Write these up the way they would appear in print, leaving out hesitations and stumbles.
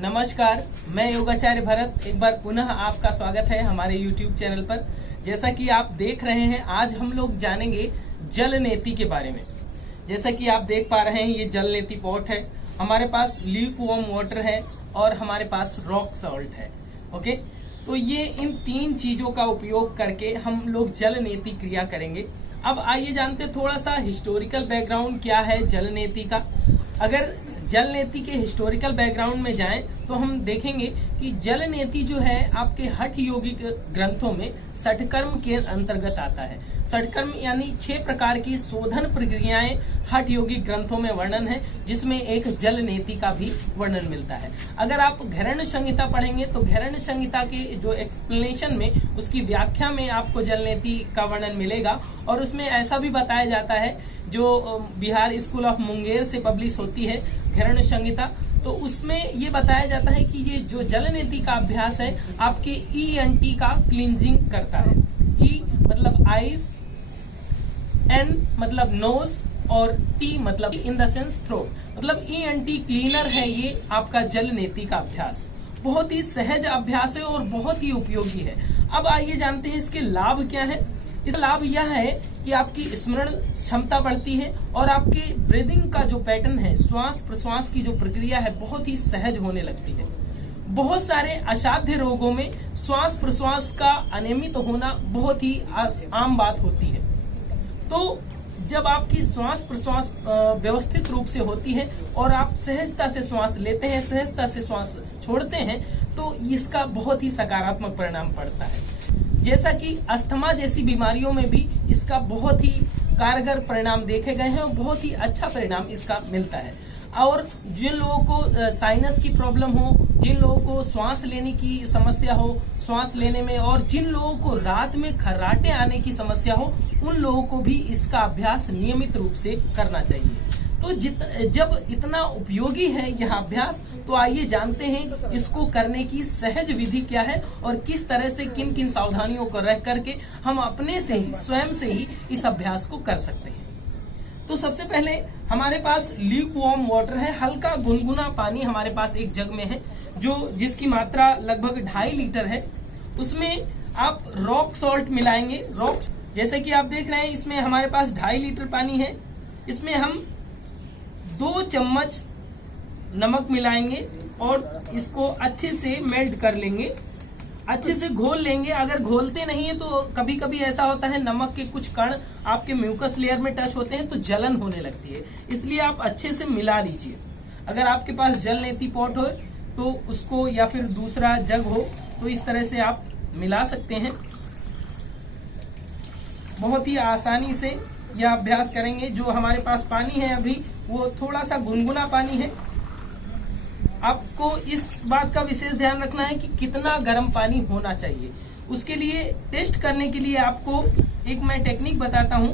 नमस्कार, मैं योगाचार्य भरत एक बार पुनः आपका स्वागत है हमारे YouTube चैनल पर। जैसा कि आप देख रहे हैं, आज हम लोग जानेंगे जल नेति के बारे में। जैसा कि आप देख पा रहे हैं, ये जल नेति पॉट है, हमारे पास ल्यूकवार्म वाटर है और हमारे पास रॉक सॉल्ट है। ओके, तो ये इन तीन चीजों का उपयोग करके हम लोग जल नेति क्रिया करेंगे। अब आइए जानते थोड़ा सा हिस्टोरिकल बैकग्राउंड क्या है जल नेति का। अगर जल नेति के हिस्टोरिकल बैकग्राउंड में जाएं तो हम देखेंगे कि जल नेति जो है आपके हठ योगिक ग्रंथों में षटकर्म के अंतर्गत आता है। षटकर्म यानी 6 प्रकार की शोधन प्रक्रियाएं हठ योगिक ग्रंथों में वर्णन है, जिसमें एक जल नेति का भी वर्णन मिलता है। अगर आप घैरण्य संहिता पढ़ेंगे तो घैरण्य संहिता के जो एक्सप्लेनेशन में, उसकी व्याख्या में आपको जल नेति का वर्णन मिलेगा। और उसमें ऐसा भी बताया जाता है, जो बिहार स्कूल ऑफ मुंगेर से पब्लिश होती है घैरण्य संहिता, तो उसमें ये बताया जाता है कि ये जो जल नेति का अभ्यास है आपके ENT का क्लींजिंग करता है। E मतलब आईज, N मतलब नोज और T मतलब इन द सेंस थ्रोट, मतलब ENT क्लीनर है ये आपका जल नेति का अभ्यास। बहुत ही सहज अभ्यास है और बहुत ही उपयोगी है। अब आइए जानते हैं इसके लाभ क्या है। इसका लाभ यह है कि आपकी स्मरण क्षमता बढ़ती है और आपके ब्रीदिंग का जो पैटर्न है, श्वास प्रश्वास की जो प्रक्रिया है, बहुत ही सहज होने लगती है। बहुत सारे असाध्य रोगों में श्वास प्रश्वास का अनियमित होना बहुत ही आम बात होती है। तो जब आपकी श्वास प्रश्वास व्यवस्थित रूप से होती है और आप सहजता से श्वास लेते हैं, सहजता से श्वास छोड़ते हैं, तो इसका बहुत ही सकारात्मक परिणाम पड़ता है। जैसा कि अस्थमा जैसी बीमारियों में भी इसका बहुत ही कारगर परिणाम देखे गए हैं और बहुत ही अच्छा परिणाम इसका मिलता है। और जिन लोगों को साइनस की प्रॉब्लम हो, जिन लोगों को श्वास लेने की समस्या हो, श्वास लेने में, और जिन लोगों को रात में खर्राटे आने की समस्या हो, उन लोगों को भी इसका अभ्यास नियमित रूप से करना चाहिए। तो जब इतना उपयोगी है यह अभ्यास, तो आइए जानते हैं इसको करने की सहज विधि क्या है और किस तरह से किन किन सावधानियों को रह करके हम अपने से ही, स्वयं से ही इस अभ्यास को कर सकते हैं। तो सबसे पहले हमारे पास ल्यूकवार्म वाटर है, हल्का गुनगुना पानी हमारे पास एक जग में है, जिसकी मात्रा लगभग 2.5 लीटर है। उसमें आप रॉक सॉल्ट मिलाएंगे। जैसे कि आप देख रहे हैं, इसमें हमारे पास 2.5 लीटर पानी है। इसमें हम 2 चम्मच नमक मिलाएंगे और इसको अच्छे से मेल्ट कर लेंगे, अच्छे से घोल लेंगे। अगर घोलते नहीं है तो कभी कभी ऐसा होता है, नमक के कुछ कण आपके म्यूकस लेयर में टच होते हैं तो जलन होने लगती है, इसलिए आप अच्छे से मिला लीजिए। अगर आपके पास जल नेति पॉट हो तो उसको, या फिर दूसरा जग हो, तो इस तरह से आप मिला सकते हैं। बहुत ही आसानी से यह अभ्यास करेंगे। जो हमारे पास पानी है अभी, वो थोड़ा सा गुनगुना पानी है। आपको इस बात का विशेष ध्यान रखना है कि कितना गर्म पानी होना चाहिए। उसके लिए टेस्ट करने के लिए आपको एक मैं टेक्निक बताता हूं,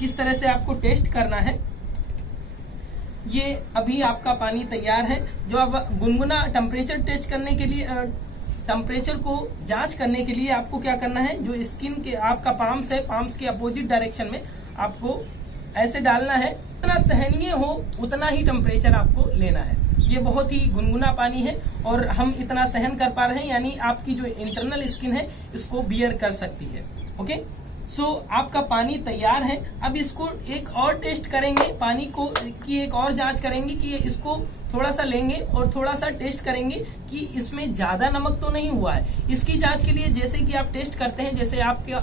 किस तरह से आपको टेस्ट करना है। ये अभी आपका पानी तैयार है। जो अब गुनगुना टेम्परेचर टेस्ट करने के लिए, टेम्परेचर को जांच करने के लिए आपको क्या करना है, जो स्किन के आपका पाम्स है, पाम्स के अपोजिट डायरेक्शन में आपको ऐसे डालना है। जितना सहनीय हो उतना ही टेम्परेचर आपको लेना है। ये बहुत ही गुनगुना पानी है और हम इतना सहन कर पा रहे हैं, यानी आपकी जो इंटरनल स्किन है इसको बियर कर सकती है। ओके, सो आपका पानी तैयार है। अब इसको एक और टेस्ट करेंगे, पानी को की एक और जांच करेंगे कि इसको थोड़ा सा लेंगे और थोड़ा सा टेस्ट करेंगे कि इसमें ज्यादा नमक तो नहीं हुआ है। इसकी जांच के लिए जैसे कि आप टेस्ट करते हैं, जैसे आपके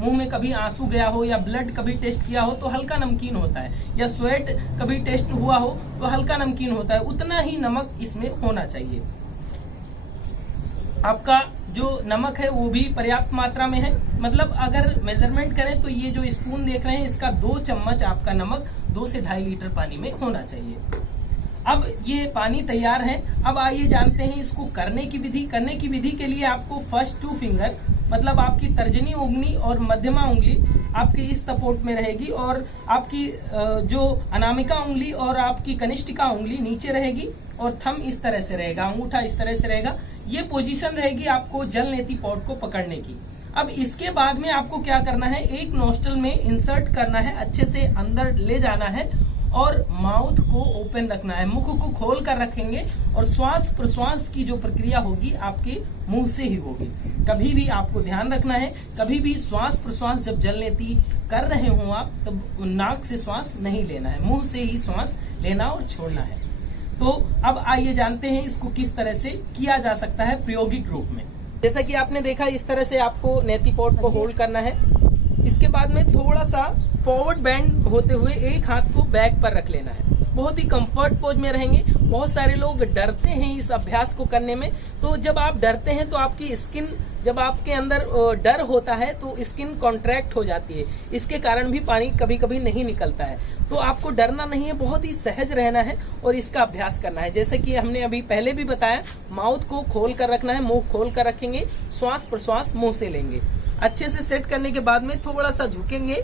मुंह में कभी आंसू गया हो या ब्लड कभी टेस्ट किया हो तो हल्का नमकीन होता है, या स्वेट कभी टेस्ट हुआ हो तो हल्का नमकीन होता है, उतना ही नमक इसमें होना चाहिए। आपका जो नमक है वो भी पर्याप्त मात्रा में है। मतलब अगर मेजरमेंट करें तो ये जो स्पून देख रहे हैं, इसका 2 चम्मच आपका नमक 2 से 2.5 लीटर पानी में होना चाहिए। अब ये पानी तैयार है। अब आइए जानते हैं इसको करने की विधि। करने की विधि के लिए आपको फर्स्ट 2 फिंगर, मतलब आपकी तर्जनी उंगली और मध्यमा उंगली आपके इस सपोर्ट में रहेगी, और आपकी जो अनामिका उंगली और आपकी कनिष्ठिका उंगली नीचे रहेगी, और थंब इस तरह से रहेगा, अंगूठा इस तरह से रहेगा। ये पोजीशन रहेगी आपको जल नेति पॉट को पकड़ने की। अब इसके बाद में आपको क्या करना है, एक नोस्ट्रल में इंसर्ट करना है, अच्छे से अंदर ले जाना है और माउथ को ओपन रखना है, मुख को खोल कर रखेंगे और श्वास प्रश्वास की जो प्रक्रिया होगी आपके मुंह से ही होगी। कभी भी आपको ध्यान रखना है, कभी भी श्वास प्रश्वास जब जल नेती कर रहे हो आप तब नाक से श्वास नहीं लेना है, मुंह से ही श्वास लेना और छोड़ना है। तो अब आइए जानते हैं इसको किस तरह से किया जा सकता है प्रायोगिक रूप में। जैसा कि आपने देखा इस तरह से आपको नेती पॉट को होल्ड करना है। इसके बाद में थोड़ा सा फॉरवर्ड बेंड होते हुए एक हाथ को बैक पर रख लेना है। बहुत ही कंफर्ट पोज में रहेंगे। बहुत सारे लोग डरते हैं इस अभ्यास को करने में, तो जब आप डरते हैं तो आपकी स्किन, जब आपके अंदर डर होता है तो स्किन कॉन्ट्रैक्ट हो जाती है, इसके कारण भी पानी कभी कभी नहीं निकलता है। तो आपको डरना नहीं है, बहुत ही सहज रहना है और इसका अभ्यास करना है। जैसे कि हमने अभी पहले भी बताया, माउथ को खोल कर रखना है, मुंह खोल कर रखेंगे, श्वास प्रश्वास मुंह से लेंगे। अच्छे से सेट करने के बाद में थोड़ा सा झुकेंगे,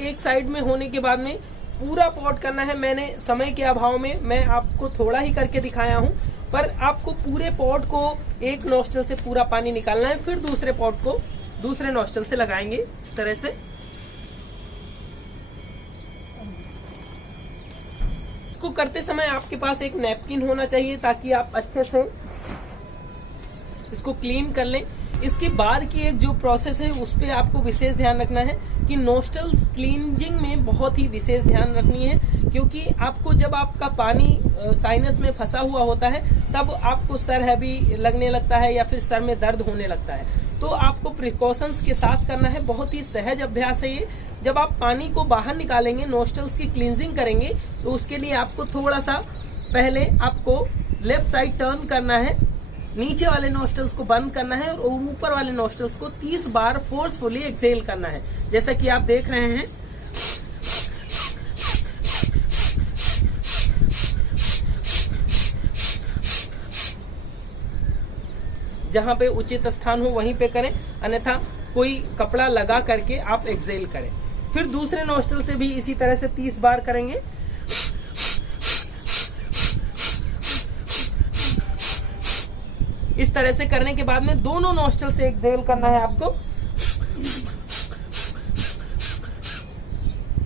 एक साइड में होने के बाद में पूरा पॉट करना है। मैंने समय के अभाव में मैं आपको थोड़ा ही करके दिखाया हूं, पर आपको पूरे पॉट को एक नोस्ट्रल से पूरा पानी निकालना है, फिर दूसरे पॉट को दूसरे नोस्ट्रल से लगाएंगे इस तरह से। इसको करते समय आपके पास एक नैपकिन होना चाहिए ताकि आप अच्छे से इसको क्लीन कर लें। इसके बाद की एक जो प्रोसेस है उस पर आपको विशेष ध्यान रखना है कि नोस्ट्रल्स क्लींजिंग में बहुत ही विशेष ध्यान रखनी है, क्योंकि आपको जब आपका पानी साइनस में फंसा हुआ होता है तब आपको सर हैवी लगने लगता है या फिर सर में दर्द होने लगता है। तो आपको प्रिकॉशंस के साथ करना है, बहुत ही सहज अभ्यास है ये। जब आप पानी को बाहर निकालेंगे, नोस्ट्रल्स की क्लींजिंग करेंगे, तो उसके लिए आपको थोड़ा सा पहले आपको लेफ्ट साइड टर्न करना है, नीचे वाले नोस्ट्रल्स को बंद करना है और ऊपर वाले नोस्ट्रल्स को 30 बार फोर्सफुली एक्सहेल करना है, जैसा कि आप देख रहे हैं। जहां पे उचित स्थान हो वहीं पे करें, अन्यथा कोई कपड़ा लगा करके आप एक्सहेल करें। फिर दूसरे नोस्ट्रल से भी इसी तरह से 30 बार करेंगे। इस तरह से करने के बाद में दोनों नोस्ट्रल से एक्सहेल करना है आपको।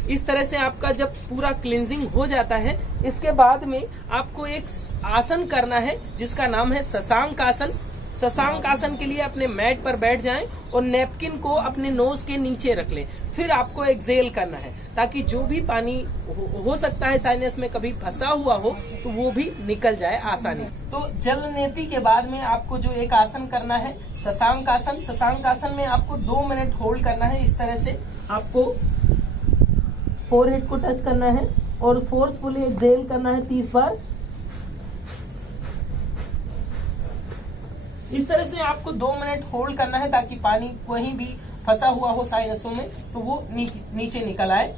इस तरह से आपका जब पूरा क्लींजिंग हो जाता है, इसके बाद में आपको एक आसन करना है जिसका नाम है शशांक आसन। शशांक आसन के लिए अपने मैट पर बैठ जाएं और नैपकिन को अपने नोज के नीचे रख लें। फिर आपको एक्सहेल करना है ताकि जो भी पानी हो सकता है साइनस में कभी फंसा हुआ हो तो वो भी निकल जाए आसानी से। तो जल नेती के बाद में आपको जो एक आसन करना है शशांक आसन। शशांक आसन में आपको 2 मिनट होल्ड करना है। इस तरह से आपको फोरहेड को टच करना है और फोर्सफुली एक्सहेल करना है 30 बार। इस तरह से आपको 2 मिनट होल्ड करना है ताकि पानी कहीं भी फंसा हुआ हो साइनसों में तो वो नीचे निकल आए।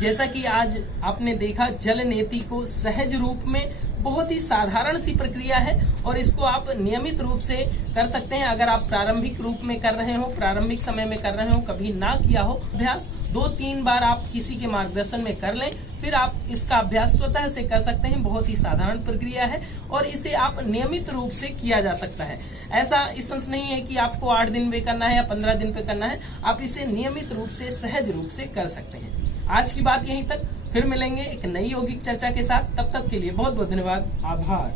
जैसा कि आज आपने देखा, जल नेती को सहज रूप में बहुत ही साधारण सी प्रक्रिया है और इसको आप नियमित रूप से कर सकते हैं। अगर आप प्रारंभिक रूप में कर रहे हो, प्रारंभिक समय में कर रहे हो, कभी ना किया हो अभ्यास, 2-3 बार आप किसी के मार्गदर्शन में कर लें, फिर आप इसका अभ्यास स्वतः से कर सकते हैं। बहुत ही साधारण प्रक्रिया है और इसे आप नियमित रूप से किया जा सकता है। ऐसा इसमें नहीं है कि आपको 8 दिन पे करना है या 15 दिन पे करना है, आप इसे नियमित रूप से सहज रूप से कर सकते हैं। आज की बात यहीं तक, फिर मिलेंगे एक नई यौगिक चर्चा के साथ। तब तक के लिए बहुत बहुत धन्यवाद, आभार।